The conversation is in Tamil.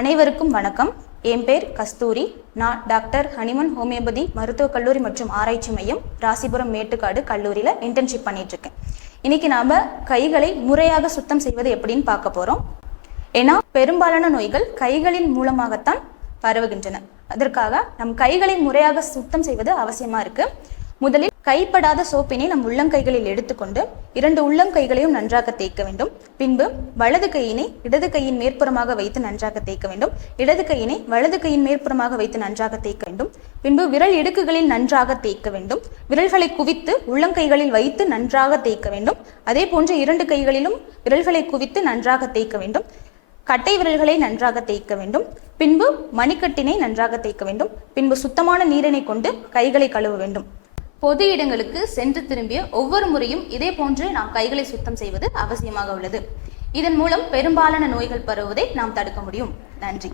அனைவருக்கும் வணக்கம். என் பேர் கஸ்தூரி. நான் டாக்டர் ஹனிமன் ஹோமியோபதி மருத்துவக் கல்லூரி மற்றும் ஆராய்ச்சி மையம் ராசிபுரம் மேட்டுக்காடு கல்லூரியில் இன்டர்ன்ஷிப் பண்ணிட்டு இருக்கேன். இன்னைக்கு நாம கைகளை முறையாக சுத்தம் செய்வது எப்படின்னு பார்க்க போறோம். ஏன்னா பெரும்பாலான நோய்கள் கைகளின் மூலமாகத்தான் பரவுகின்றன. அதற்காக நம் கைகளை முறையாக சுத்தம் செய்வது அவசியமா இருக்கு. முதலில் கைப்படாத சோப்பினை நம் உள்ளங்கைகளில் எடுத்துக்கொண்டு 2 உள்ளங்கைகளையும் நன்றாக தேய்க்க வேண்டும். பின்பு வலது கையினை இடது கையின் மேற்புறமாக வைத்து நன்றாக தேய்க்க வேண்டும். இடது கையினை வலது கையின் மேற்புறமாக வைத்து நன்றாக தேய்க்க வேண்டும். பின்பு விரல் இடுக்குகளில் நன்றாக தேய்க்க வேண்டும். விரல்களை குவித்து உள்ளங்கைகளில் வைத்து நன்றாக தேய்க்க வேண்டும். அதே போன்று 2 கைகளிலும் விரல்களை குவித்து நன்றாக தேய்க்க வேண்டும். கட்டை விரல்களை நன்றாக தேய்க்க வேண்டும். பின்பு மணிக்கட்டினை நன்றாக தேய்க்க வேண்டும். பின்பு சுத்தமான நீரினை கொண்டு கைகளை கழுவ வேண்டும். பொது இடங்களுக்கு சென்று திரும்பிய ஒவ்வொரு முறையும் இதே போன்று நாம் கைகளை சுத்தம் செய்வது அவசியமாக உள்ளது. இதன் மூலம் பெரும்பாலான நோய்கள் பரவுவதை நாம் தடுக்க முடியும். நன்றி.